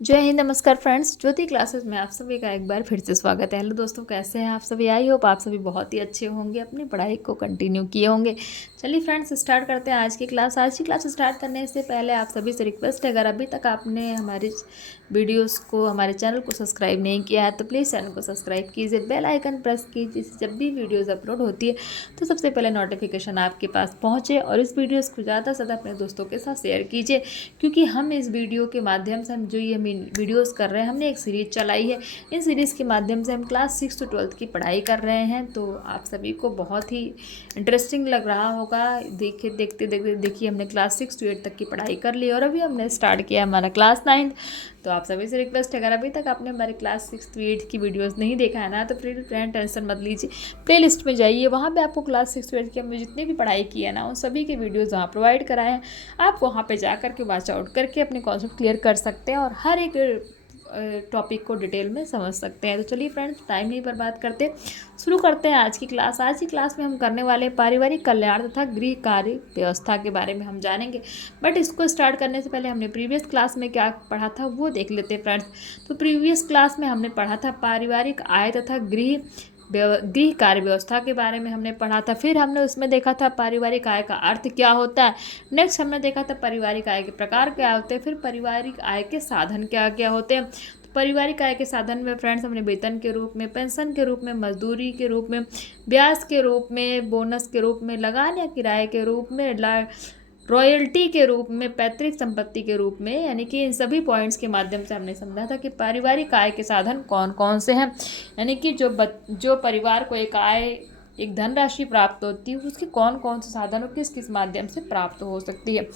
जय हिंद, नमस्कार फ्रेंड्स। ज्योति क्लासेस में आप सभी का एक बार फिर से स्वागत है। हेलो दोस्तों, कैसे हैं आप सभी? आई होप आप सभी बहुत ही अच्छे होंगे, अपनी पढ़ाई को कंटिन्यू किए होंगे। चलिए फ्रेंड्स, स्टार्ट करते हैं आज की क्लास। आज की क्लास स्टार्ट करने से पहले आप सभी से रिक्वेस्ट है, अगर अभी तक आपने हमारी वीडियोस को, हमारे चैनल को सब्सक्राइब नहीं किया है तो प्लीज़ चैनल को सब्सक्राइब कीजिए, बेल आइकन प्रेस कीजिए, जब भी वीडियोज़ अपलोड होती है तो सबसे पहले नोटिफिकेशन आपके पास पहुँचे। और इस वीडियोज़ को ज़्यादा से ज़्यादा अपने दोस्तों के साथ शेयर कीजिए, क्योंकि हम इस वीडियो के माध्यम से, हम जो ये वीडियोस कर रहे हैं, हमने एक सीरीज़ चलाई है। इन सीरीज़ के माध्यम से हम क्लास 6 to 12 की पढ़ाई कर रहे हैं। तो आप सभी को बहुत ही इंटरेस्टिंग लग रहा होगा। देखिए, देखते देखते देखिए, हमने क्लास 6 to 8 तक की पढ़ाई कर ली और अभी हमने स्टार्ट किया हमारा क्लास 9। तो आप सभी से रिक्वेस्ट है, अगर अभी तक आपने हमारे क्लास 6 to 8 की वीडियोस नहीं देखा है ना, तो फिर फ्रेंड टेंशन मत लीजिए, प्ले लिस्ट में जाइए, वहाँ पे आपको क्लास 6 to 8 की हमने जितनी भी पढ़ाई की है ना, उन सभी के वीडियोज़ वहाँ प्रोवाइड कराए हैं। आप वहाँ पे जा करके वॉच आउट करके अपने कॉन्सेप्ट क्लियर कर सकते हैं और हर एक टॉपिक को डिटेल में समझ सकते हैं। तो चलिए फ्रेंड्स, टाइम नहीं बर्बाद करते, शुरू करते हैं आज की क्लास। आज की क्लास में हम करने वाले पारिवारिक कल्याण तथा गृह कार्य व्यवस्था के बारे में हम जानेंगे। बट इसको स्टार्ट करने से पहले हमने प्रीवियस क्लास में क्या पढ़ा था वो देख लेते हैं फ्रेंड्स। तो प्रीवियस क्लास में हमने पढ़ा था पारिवारिक आय तथा गृह कार्य व्यवस्था के बारे में हमने पढ़ा था। फिर हमने उसमें देखा था पारिवारिक आय का अर्थ क्या होता है। नेक्स्ट हमने देखा था पारिवारिक आय के प्रकार क्या होते हैं। फिर पारिवारिक आय के साधन क्या क्या होते हैं। तो पारिवारिक आय के साधन में फ्रेंड्स हमने वेतन के रूप में, पेंशन के रूप में, मजदूरी के रूप में, ब्याज के रूप में, बोनस के रूप में, लगान या किराए के रूप में, रॉयल्टी के रूप में, पैतृक संपत्ति के रूप में, यानी कि इन सभी पॉइंट्स के माध्यम से हमने समझा था कि पारिवारिक आय के साधन कौन कौन से हैं। यानी कि जो परिवार को एक आय, एक धनराशि प्राप्त होती है, उसके कौन कौन से साधन और किस किस माध्यम से प्राप्त हो सकती है।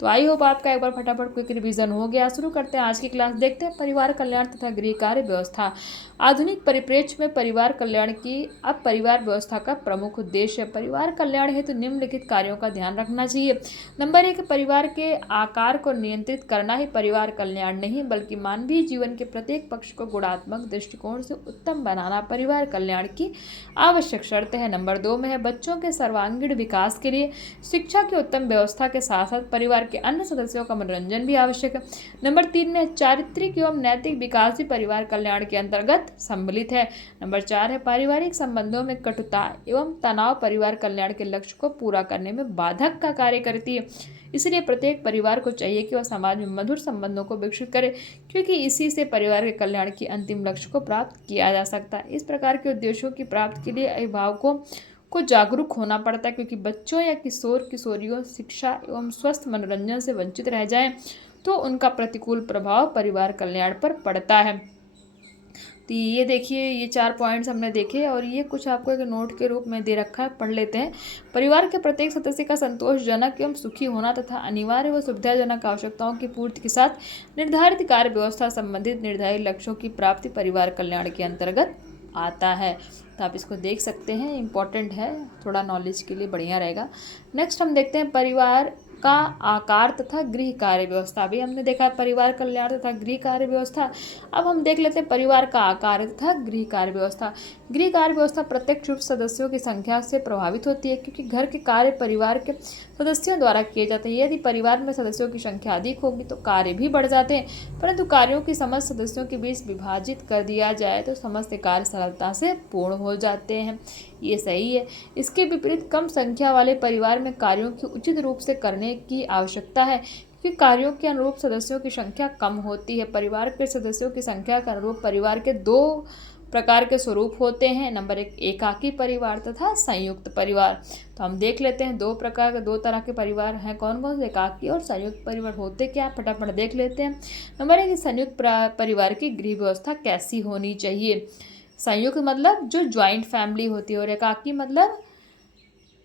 तो आई होप आपका एक बार फटाफट क्विक रिवीजन हो गया। शुरू करते हैं आज की क्लास। देखते हैं परिवार कल्याण तथा गृह कार्य व्यवस्था। आधुनिक परिप्रेक्ष्य में परिवार कल्याण की अब परिवार व्यवस्था का प्रमुख उद्देश्य है। परिवार कल्याण हेतु तो निम्नलिखित कार्यों का ध्यान रखना चाहिए। नंबर 1, परिवार के आकार को नियंत्रित करना ही परिवार कल्याण नहीं, बल्कि मानवीय जीवन के प्रत्येक पक्ष को गुणात्मक दृष्टिकोण से उत्तम बनाना परिवार कल्याण की आवश्यक शर्त है। नंबर 2 में है बच्चों के सर्वांगीण विकास के लिए शिक्षा की उत्तम व्यवस्था के साथ साथ परिवार के अन्य सदस्यों का मनोरंजन भी आवश्यक है। नंबर 3 में चारित्रिक एवं नैतिक विकास भी परिवार कल्याण के अंतर्गत सम्मिलित है। नंबर 4 है पारिवारिक संबंधों में कटुता एवं तनाव परिवार कल्याण के लक्ष्य को पूरा करने में बाधक का कार्य करती है। इसलिए प्रत्येक परिवार को चाहिए कि वह समाज में मधुर संबंधों को विकसित करे, क्योंकि इसी से परिवार के कल्याण की अंतिम लक्ष्य को प्राप्त किया जा सकता है। इस प्रकार के उद्देश्यों की प्राप्ति के लिए अभिभावकों को जागरूक होना पड़ता है, क्योंकि बच्चों या किशोर किशोरियों शिक्षा एवं स्वस्थ मनोरंजन से वंचित रह जाएं तो उनका प्रतिकूल प्रभाव परिवार कल्याण पर पड़ता है। तो ये देखिए, ये 4 पॉइंट्स हमने देखे और ये कुछ आपको एक नोट के रूप में दे रखा है, पढ़ लेते हैं। परिवार के प्रत्येक सदस्य का संतोषजनक एवं सुखी होना तथा अनिवार्य व सुविधाजनक आवश्यकताओं की पूर्ति के साथ निर्धारित कार्य व्यवस्था संबंधित निर्धारित लक्ष्यों की प्राप्ति परिवार कल्याण के अंतर्गत आता है। तो आप इसको देख सकते हैं, इम्पॉर्टेंट है, थोड़ा नॉलेज के लिए बढ़िया रहेगा। नेक्स्ट हम देखते हैं परिवार का आकार तथा गृह कार्य व्यवस्था। भी हमने देखा परिवार कल्याण तथा गृह कार्य व्यवस्था। अब हम देख लेते हैं परिवार का आकार तथा गृह कार्य व्यवस्था। गृह कार्य व्यवस्था प्रत्यक्ष रूप सदस्यों की संख्या से प्रभावित होती है, क्योंकि घर के कार्य परिवार के सदस्यों द्वारा किए जाते हैं। यदि परिवार में सदस्यों की संख्या अधिक होगी तो कार्य भी बढ़ जाते हैं, परंतु कार्यों की समस्त सदस्यों के बीच विभाजित कर दिया जाए तो समस्त कार्य सरलता से पूर्ण हो जाते हैं। ये सही है। इसके विपरीत कम संख्या वाले परिवार में कार्यों की उचित रूप से करने की आवश्यकता है, क्योंकि कार्यों के अनुरूप सदस्यों की संख्या कम होती है। परिवार के सदस्यों की संख्या के अनुरूप परिवार के 2 प्रकार के स्वरूप होते हैं। नंबर 1, एकाकी परिवार तथा संयुक्त परिवार। तो हम देख लेते हैं 2 तरह के परिवार हैं, कौन कौन से, एकाकी और संयुक्त परिवार होते क्या, फटाफट देख लेते हैं। नंबर 1, संयुक्त परिवार की गृह व्यवस्था कैसी होनी चाहिए। संयुक्त मतलब जो ज्वाइंट फैमिली होती है, और एकाकी मतलब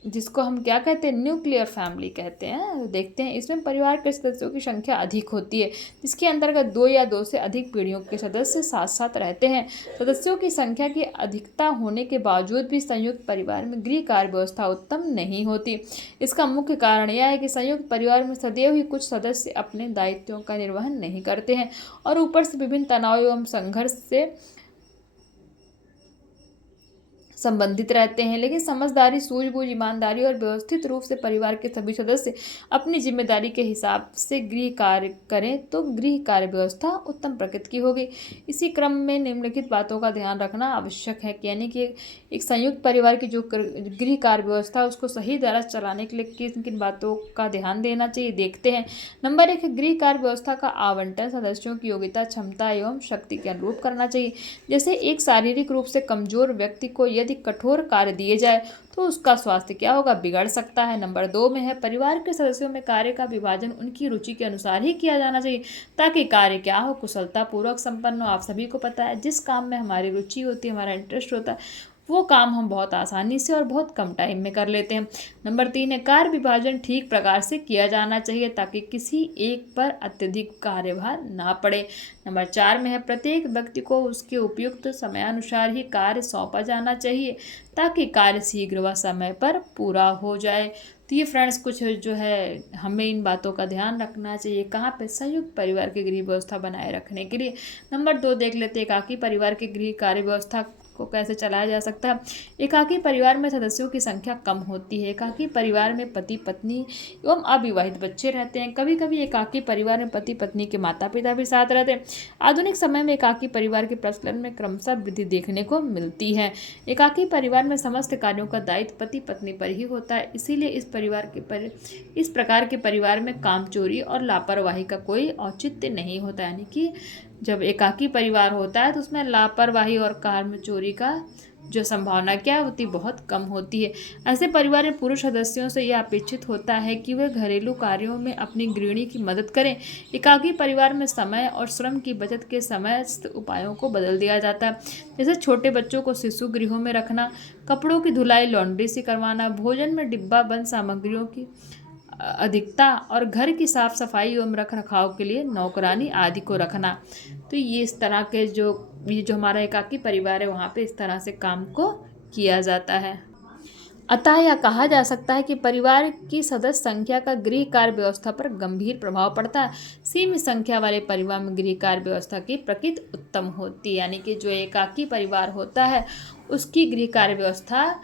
जिसको हम क्या कहते हैं, न्यूक्लियर फैमिली कहते हैं। देखते हैं, इसमें परिवार के सदस्यों की संख्या अधिक होती है, जिसके अंतर्गत 2 या 2 से अधिक पीढ़ियों के सदस्य साथ साथ रहते हैं। सदस्यों की संख्या की अधिकता होने के बावजूद भी संयुक्त परिवार में गृह कार्य व्यवस्था उत्तम नहीं होती। इसका मुख्य कारण यह है कि संयुक्त परिवार में सदैव ही कुछ सदस्य अपने दायित्वों का निर्वहन नहीं करते हैं और ऊपर से विभिन्न तनाव एवं संघर्ष से संबंधित रहते हैं। लेकिन समझदारी, सूझबूझ, ईमानदारी और व्यवस्थित रूप से परिवार के सभी सदस्य अपनी जिम्मेदारी के हिसाब से गृह कार्य करें तो गृह कार्य व्यवस्था उत्तम प्रकृति की होगी। इसी क्रम में निम्नलिखित बातों का ध्यान रखना आवश्यक है, यानी कि एक संयुक्त परिवार की जो गृह कार्य व्यवस्था उसको सही तरह चलाने के लिए किन किन बातों का ध्यान देना चाहिए, देखते हैं। नंबर 1 है, गृह कार्य व्यवस्था का आवंटन सदस्यों की योग्यता, क्षमता एवं शक्ति के अनुरूप करना चाहिए। जैसे एक शारीरिक रूप से कमजोर व्यक्ति को यदि कठोर कार्य दिए जाए तो उसका स्वास्थ्य क्या होगा, बिगड़ सकता है। नंबर 2 में है, परिवार के सदस्यों में कार्य का विभाजन उनकी रुचि के अनुसार ही किया जाना चाहिए ताकि कार्य क्या हो, कुशलता पूर्वक संपन्न हो। आप सभी को पता है जिस काम में हमारी रुचि होती है, हमारा इंटरेस्ट होता है, वो काम हम बहुत आसानी से और बहुत कम टाइम में कर लेते हैं। नंबर 3 है, कार्य विभाजन ठीक प्रकार से किया जाना चाहिए ताकि किसी एक पर अत्यधिक कार्यभार ना पड़े। नंबर 4 में है, प्रत्येक व्यक्ति को उसके उपयुक्त समयानुसार ही कार्य सौंपा जाना चाहिए ताकि कार्य शीघ्र व समय पर पूरा हो जाए। तो ये फ्रेंड्स कुछ जो है हमें इन बातों का ध्यान रखना चाहिए कहाँ पे, संयुक्त परिवार की गृह व्यवस्था बनाए रखने के लिए। नंबर 2 देख लेते हैं, एकाकी परिवार की गृह कार्य व्यवस्था को कैसे चलाया जा सकता है। एकाकी परिवार में सदस्यों की संख्या कम होती है। एकाकी परिवार में पति पत्नी एवं अविवाहित बच्चे रहते हैं। कभी कभी एकाकी परिवार में पति पत्नी के माता पिता भी साथ रहते हैं। आधुनिक समय में एकाकी परिवार के प्रचलन में क्रमशः वृद्धि देखने को मिलती है। एकाकी परिवार में समस्त कार्यों का दायित्व पति पत्नी पर ही होता है, इसीलिए इस प्रकार के परिवार में काम चोरी और लापरवाही का कोई औचित्य नहीं होता। यानी कि जब एकाकी परिवार होता है तो उसमें लापरवाही और काम चोरी का जो संभावना क्या होती बहुत कम होती है। ऐसे परिवार में पुरुष सदस्यों से यह अपेक्षित होता है कि वे घरेलू कार्यों में अपनी गृहिणी की मदद करें। एकाकी परिवार में समय और श्रम की बचत के समस्त उपायों को बदल दिया जाता है, जैसे छोटे बच्चों को शिशु गृहों में रखना, कपड़ों की धुलाई लॉन्ड्री से करवाना, भोजन में डिब्बा बंद सामग्रियों की अधिकता और घर की साफ सफाई एवं रख रखाव के लिए नौकरानी आदि को रखना। तो ये इस तरह के जो हमारा एकाकी परिवार है वहाँ पे इस तरह से काम को किया जाता है। अतः यह कहा जा सकता है कि परिवार की सदस्य संख्या का गृह कार्य व्यवस्था पर गंभीर प्रभाव पड़ता है। सीमित संख्या वाले परिवार में गृह कार्य व्यवस्था की प्रकृति उत्तम होती है, यानी कि जो एकाकी परिवार होता है उसकी गृह कार्य व्यवस्था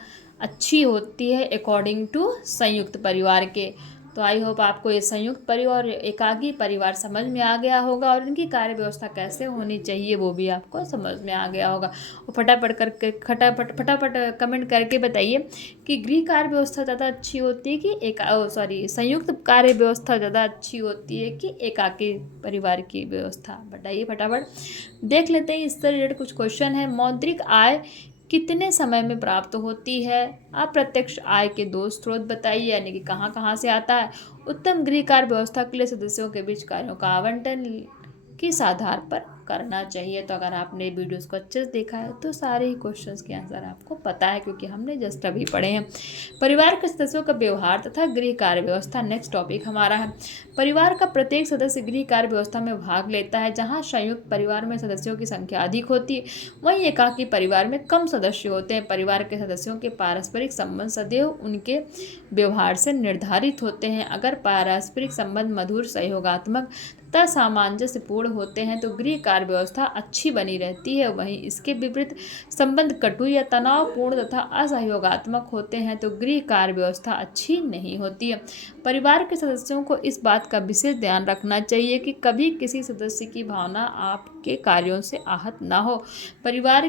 अच्छी होती है अकॉर्डिंग टू संयुक्त परिवार के। तो आई होप आपको ये संयुक्त परिवार और एकाकी परिवार समझ में आ गया होगा और इनकी कार्य व्यवस्था कैसे होनी चाहिए वो भी आपको समझ में आ गया होगा। और फटाफट कमेंट करके बताइए कि गृह कार्य व्यवस्था ज़्यादा अच्छी होती है कि संयुक्त कार्य व्यवस्था ज़्यादा अच्छी होती है कि एकाकी परिवार की व्यवस्था, बताइए फटाफट। देख लेते हैं इससे रिलेटेड कुछ क्वेश्चन है। मौद्रिक आय कितने समय में प्राप्त होती है? अप्रत्यक्ष आय के 2 स्रोत बताइए, यानी कि कहाँ कहाँ से आता है। उत्तम गृह कार्य व्यवस्था के लिए सदस्यों के बीच कार्यों का आवंटन किस आधार पर करना चाहिए। तो अगर आपने वीडियोस को अच्छे से देखा है तो सारे ही क्वेश्चंस के आंसर आपको पता है क्योंकि हमने जस्ट अभी पढ़े हैं। परिवार के सदस्यों का व्यवहार तथा गृह कार्य व्यवस्था नेक्स्ट टॉपिक हमारा है। परिवार का प्रत्येक सदस्य गृह कार्य व्यवस्था में भाग लेता है। जहाँ संयुक्त परिवार में सदस्यों की संख्या अधिक होती है वहीं एकाकी परिवार में कम सदस्य होते हैं। परिवार के सदस्यों के पारस्परिक संबंध सदैव उनके व्यवहार से निर्धारित होते हैं। अगर पारस्परिक संबंध मधुर, सहयोगात्मक तथा सामंजस्यपूर्ण होते हैं तो गृह कार्य व्यवस्था अच्छी बनी रहती है। वहीं इसके विपरीत संबंध कटु या तनावपूर्ण तथा असहयोगात्मक होते हैं तो गृह कार्य व्यवस्था अच्छी नहीं होती है। परिवार के सदस्यों को इस बात का विशेष ध्यान रखना चाहिए कि कभी किसी सदस्य की भावना आपके कार्यों से आहत ना हो। परिवार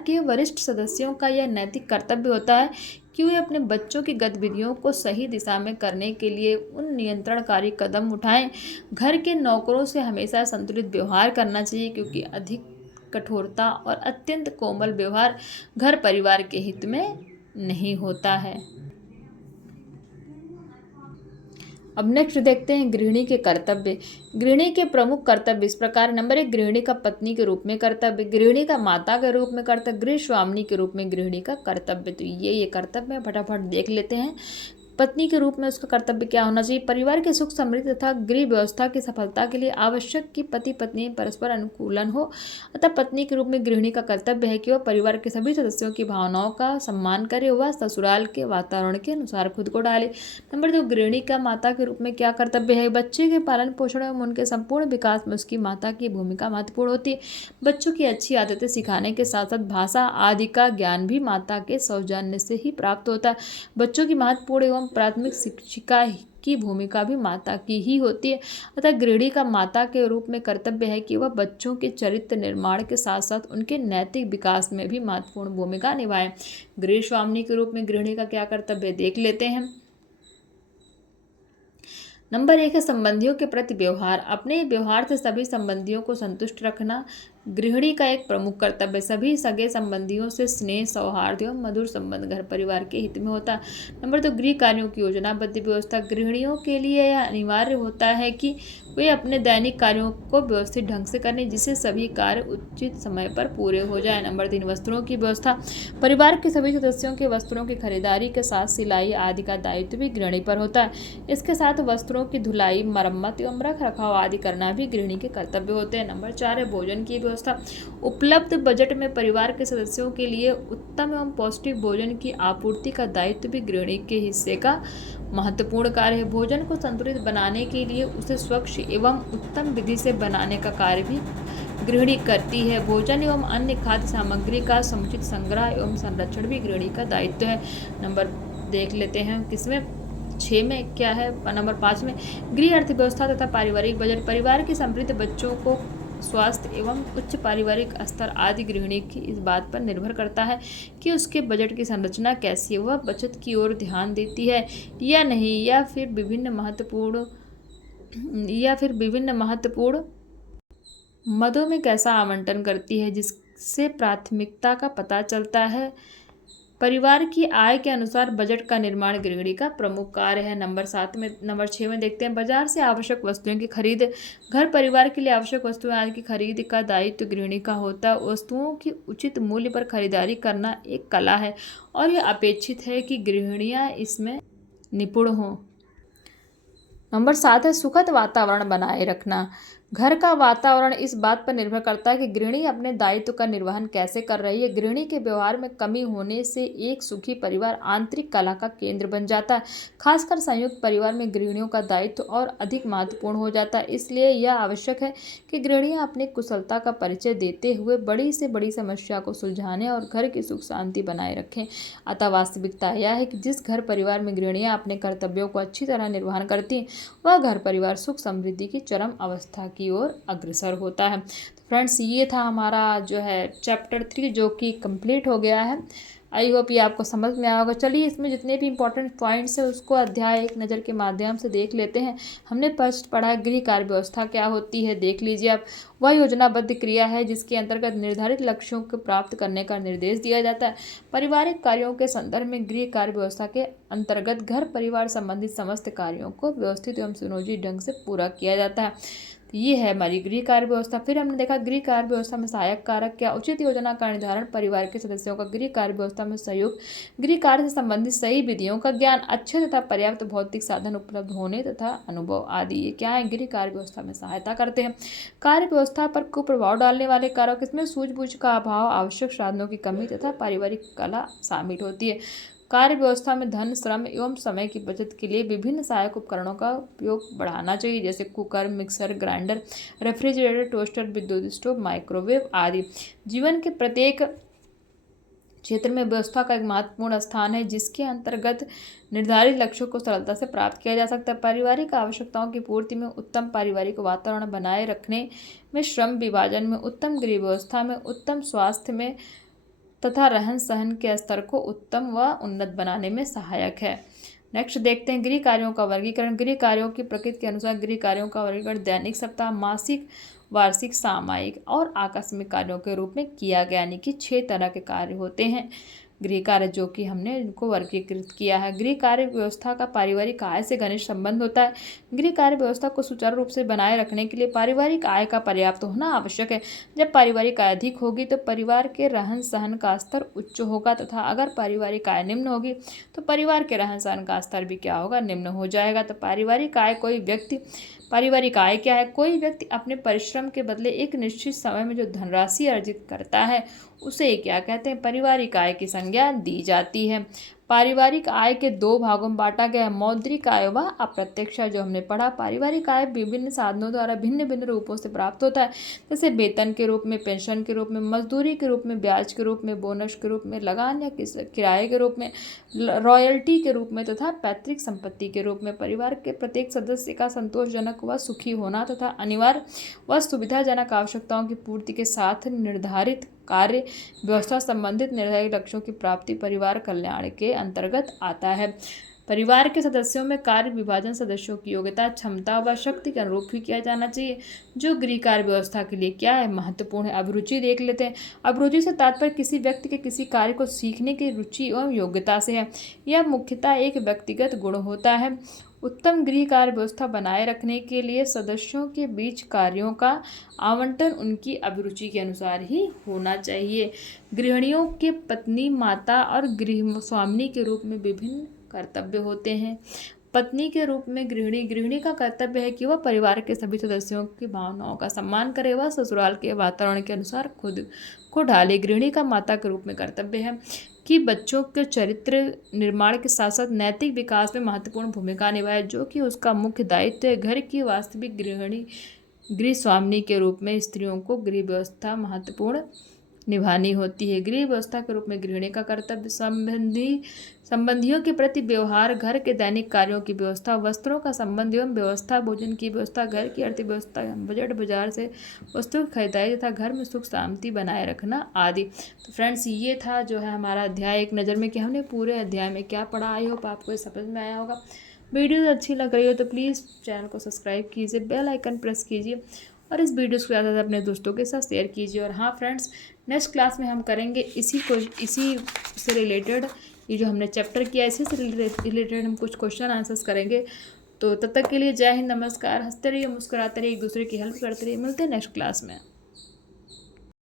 के वरिष्ठ सदस्यों का यह नैतिक कर्तव्य होता है कि वे अपने बच्चों की गतिविधियों को सही दिशा में करने के लिए उन नियंत्रणकारी कदम उठाएं। घर के नौकरों से हमेशा संतुलित व्यवहार करना चाहिए क्योंकि अधिक कठोरता और अत्यंत कोमल व्यवहार घर परिवार के हित में नहीं होता है। अब नेक्स्ट देखते हैं गृहिणी के कर्तव्य। गृहिणी के प्रमुख कर्तव्य इस प्रकार। नंबर 1, गृहिणी का पत्नी के रूप में कर्तव्य, गृहिणी का माता के रूप में कर्तव्य, गृह स्वामिनी के रूप में गृहिणी का कर्तव्य। तो ये कर्तव्य फटाफट देख लेते हैं। पत्नी के रूप में उसका कर्तव्य क्या होना चाहिए। परिवार की सुख समृद्धि तथा गृह व्यवस्था की सफलता के लिए आवश्यक कि पति पत्नी परस्पर अनुकूलन हो। अतः पत्नी के रूप में गृहिणी का कर्तव्य है कि वह परिवार के सभी सदस्यों की भावनाओं का सम्मान करे, वह ससुराल के वातावरण के अनुसार खुद को डाले। नंबर 2, गृहिणी का माता के रूप में क्या कर्तव्य है। बच्चे के पालन पोषण एवं उनके संपूर्ण विकास में उसकी माता की भूमिका महत्वपूर्ण होती है। बच्चों की अच्छी आदतें सिखाने के साथ साथ भाषा आदि का ज्ञान भी माता के सौजन्य से ही प्राप्त होता है। बच्चों की महत्वपूर्ण एवं प्राथमिक शिक्षिका की भूमिका भी माता की ही होती है। अतः गृहिणी का माता के रूप में कर्तव्य है कि वह बच्चों के चरित्र निर्माण के साथ साथ उनके नैतिक विकास में भी महत्वपूर्ण भूमिका निभाए। गृह स्वामिनी के रूप में गृहिणी का क्या कर्तव्य देख लेते हैं। नंबर 1 है संबंधियों के प्रति व्यवहार। अपने व्यवहार से सभी संबंधियों को संतुष्ट रखना गृहिणी का एक प्रमुख कर्तव्य। सभी सगे संबंधियों से स्नेह, सौहार्द एवं मधुर संबंध घर परिवार के हित में होता है। नंबर 2, गृह कार्यों की योजनाबद्ध व्यवस्था। गृहिणियों के लिए यह अनिवार्य होता है कि वे अपने दैनिक कार्यों को व्यवस्थित ढंग से करें, जिससे सभी कार्य उचित समय पर पूरे हो जाए। नंबर 3, वस्त्रों की व्यवस्था। परिवार के सभी सदस्यों के वस्त्रों की खरीदारी के साथ सिलाई आदि का दायित्व भी गृहिणी पर होता है। इसके साथ वस्त्रों की धुलाई, मरम्मत एवं रख रखाव आदि करना भी गृहिणी के कर्तव्य होते हैं। नंबर 4 है भोजन की व्यवस्था। उपलब्ध बजट में परिवार के सदस्यों के लिए उत्तम एवं पौष्टिक भोजन की आपूर्ति का दायित्व भी गृहिणी के हिस्से का महत्वपूर्ण कार्य है। भोजन को संतुलित बनाने के लिए उसे स्वच्छ एवं उत्तम विधि से बनाने का कार्य भी गृहिणी करती है। भोजन एवं अन्य खाद्य सामग्री का समुचित संग्रह एवं संरक्षण भी गृहिणी का दायित्व है। नंबर देख लेते हैं किसमें 6 में क्या है। नंबर 5 में गृह अर्थव्यवस्था तथा पारिवारिक बजट। परिवार की समृद्ध बच्चों को स्वास्थ्य एवं उच्च पारिवारिक स्तर आदि गृहिणी की इस बात पर निर्भर करता है कि उसके बजट की संरचना कैसी है, वह बचत की ओर ध्यान देती है या नहीं, या फिर विभिन्न महत्वपूर्ण मदों में कैसा आवंटन करती है, जिससे प्राथमिकता का पता चलता है। परिवार की आय के अनुसार बजट का निर्माण गृहिणी का प्रमुख कार्य है। नंबर 6 में देखते हैं बाजार से आवश्यक वस्तुओं की खरीद। घर परिवार के लिए आवश्यक वस्तुएं आदि की खरीद का दायित्व गृहिणी का होता है। वस्तुओं की उचित मूल्य पर खरीदारी करना एक कला है और यह अपेक्षित है कि गृहिणियां इसमें निपुण हों। नंबर 7 है सुखद वातावरण बनाए रखना। घर का वातावरण इस बात पर निर्भर करता है कि गृहिणी अपने दायित्व का निर्वहन कैसे कर रही है। गृहिणी के व्यवहार में कमी होने से एक सुखी परिवार आंतरिक कला का केंद्र बन जाता है। खासकर संयुक्त परिवार में गृहिणियों का दायित्व और अधिक महत्वपूर्ण हो जाता है। इसलिए यह आवश्यक है कि गृहिणियां अपनी कुशलता का परिचय देते हुए बड़ी से बड़ी समस्या को सुलझाने और घर की सुख शांति बनाए रखें। अतः वास्तविकता यह है कि जिस घर परिवार में गृहिणियां अपने कर्तव्यों को अच्छी तरह निर्वहन करती हैं, वह घर परिवार सुख समृद्धि की चरम अवस्था की ओर अग्रसर होता है। तो फ्रेंड्स, ये था हमारा जो है चैप्टर 3 जो कि कंप्लीट हो गया है। आई होप ये आपको समझ में आया होगा। चलिए इसमें जितने भी इंपॉर्टेंट पॉइंट्स हैं उसको अध्याय एक नज़र के माध्यम से देख लेते हैं। हमने फर्स्ट पढ़ा गृह कार्य व्यवस्था क्या होती है, देख लीजिए आप। वह योजनाबद्ध क्रिया है जिसके अंतर्गत निर्धारित लक्ष्यों को प्राप्त करने का निर्देश दिया जाता है। पारिवारिक कार्यों के संदर्भ में गृह कार्य व्यवस्था के अंतर्गत घर परिवार संबंधित समस्त कार्यों को व्यवस्थित एवं सुनियोजित ढंग से पूरा किया जाता है। तो ये है हमारी गृह कार्य व्यवस्था। फिर हमने देखा गृह कार्य व्यवस्था में सहायक कारक क्या, उचित योजना का निर्धारण, परिवार के सदस्यों का गृह कार्य व्यवस्था में सहयोग, गृह कार्य से संबंधित सही विधियों का ज्ञान, अच्छे तथा पर्याप्त भौतिक साधन उपलब्ध होने तथा अनुभव आदि, ये क्या है गृह कार्य व्यवस्था में सहायता करते हैं। कार्य व्यवस्था पर कुप्रभाव डालने वाले कारक, इसमें सूझबूझ का अभाव, आवश्यक साधनों की कमी तथा पारिवारिक कला शामिल होती है। कार्य व्यवस्था में धन, श्रम एवं समय की बचत के लिए विभिन्न सहायक उपकरणों का उपयोग बढ़ाना चाहिए, जैसे cooker, mixer grinder, refrigerator, toaster, विद्युत स्टोव, माइक्रोवेव आदि। जीवन के प्रत्येक क्षेत्र में व्यवस्था का एक महत्वपूर्ण स्थान है, जिसके अंतर्गत निर्धारित लक्ष्यों को सरलता से प्राप्त किया जा सकता है। पारिवारिक आवश्यकताओं की पूर्ति में, उत्तम पारिवारिक वातावरण बनाए रखने में, श्रम विभाजन में, उत्तम गृह व्यवस्था में, उत्तम स्वास्थ्य में तथा रहन सहन के स्तर को उत्तम व उन्नत बनाने में सहायक है। नेक्स्ट देखते हैं गृह कार्यों का वर्गीकरण। गृह कार्यों की प्रकृति के अनुसार गृह कार्यों का वर्गीकरण दैनिक, सप्ताह, मासिक, वार्षिक, सामयिक और आकस्मिक कार्यों के रूप में किया गया, यानी कि 6 तरह के कार्य होते हैं। गृह कार्य, जो कि हमने इनको वर्गीकृत किया है। गृह कार्य व्यवस्था का पारिवारिक आय से घनिष्ठ संबंध होता है। गृह कार्य व्यवस्था को सुचारू रूप से बनाए रखने के लिए पारिवारिक आय का पर्याप्त होना आवश्यक है। जब पारिवारिक आय अधिक होगी तो परिवार के रहन सहन का स्तर उच्च होगा, तथा अगर पारिवारिक आय निम्न होगी तो परिवार के रहन सहन का स्तर भी क्या होगा, निम्न हो जाएगा। तो पारिवारिक आय क्या है? कोई व्यक्ति अपने परिश्रम के बदले एक निश्चित समय में जो धनराशि अर्जित करता है उसे क्या कहते हैं, पारिवारिक आय की संज्ञा दी जाती है। पारिवारिक आय के दो भागों में बांटा गया है, मौद्रिक आय व अप्रत्यक्ष आय, जो हमने पढ़ा। पारिवारिक आय विभिन्न साधनों द्वारा भिन्न भिन्न रूपों से प्राप्त होता है, जैसे वेतन के रूप में, पेंशन के रूप में, मजदूरी के रूप में, ब्याज के रूप में, बोनस के रूप में, लगान या किराए के रूप में, रॉयल्टी के रूप में तथा पैतृक संपत्ति के रूप में। परिवार के प्रत्येक सदस्य का संतोषजनक व सुखी होना तथा अनिवार्य व सुविधाजनक आवश्यकताओं की पूर्ति के साथ निर्धारित कार्य व्यवस्था संबंधित निर्धारित लक्ष्यों की प्राप्ति परिवार कल्याण के अंतर्गत आता है। परिवार के सदस्यों में कार्य विभाजन सदस्यों की योग्यता, क्षमता व शक्ति के अनुरूप ही किया जाना चाहिए, जो गृह कार्य व्यवस्था के लिए क्या है, महत्वपूर्ण है। अभिरुचि देख लेते हैं। अभिरुचि से तात्पर्य किसी व्यक्ति के किसी कार्य को सीखने की रुचि एवं योग्यता से है। यह मुख्यतः एक व्यक्तिगत गुण होता है। उत्तम गृह कार्य व्यवस्था बनाए रखने के लिए सदस्यों के बीच कार्यों का आवंटन उनकी अभिरुचि के अनुसार ही होना चाहिए। गृहिणियों के पत्नी, माता और गृह स्वामिनी के रूप में विभिन्न कर्तव्य होते हैं। पत्नी के रूप में गृहिणी का कर्तव्य है कि वह परिवार के सभी सदस्यों की भावनाओं का सम्मान करे, वह ससुराल के वातावरण के अनुसार खुद को ढाले। गृहिणी का माता के रूप में कर्तव्य है कि बच्चों के चरित्र निर्माण के साथ साथ नैतिक विकास में महत्वपूर्ण भूमिका निभाए, जो कि उसका मुख्य दायित्व है। घर की वास्तविक गृह स्वामिनी के रूप में स्त्रियों को गृह व्यवस्था महत्वपूर्ण निभानी होती है। गृह व्यवस्था के रूप में गृहिणी का कर्तव्य संबंधियों के प्रति व्यवहार, घर के दैनिक कार्यों की व्यवस्था, वस्त्रों का संबंध एवं व्यवस्था, भोजन की व्यवस्था, घर की अर्थव्यवस्था, बजट, बाजार से वस्तु की खरीदारी तथा घर में सुख शांति बनाए रखना आदि। तो फ्रेंड्स, ये था जो है हमारा अध्याय एक नज़र में कि हमने पूरे अध्याय में क्या पढ़ा। आई होप आपको ये समझ में आया होगा। वीडियो अच्छी लग रही हो तो प्लीज़ चैनल को सब्सक्राइब कीजिए, बेल आइकन प्रेस कीजिए और इस वीडियो को ज़्यादा से अपने दोस्तों के साथ शेयर कीजिए। और हाँ फ्रेंड्स, नेक्स्ट क्लास में हम करेंगे इसी से रिलेटेड, ये जो हमने चैप्टर किया इसी से रिलेटेड हम कुछ क्वेश्चन आंसर्स करेंगे। तो तब तक के लिए जय हिंद, नमस्कार। हंसते रहिए, मुस्कुराते रहिए, एक दूसरे की हेल्प करते रहिए। मिलते हैं नेक्स्ट क्लास में।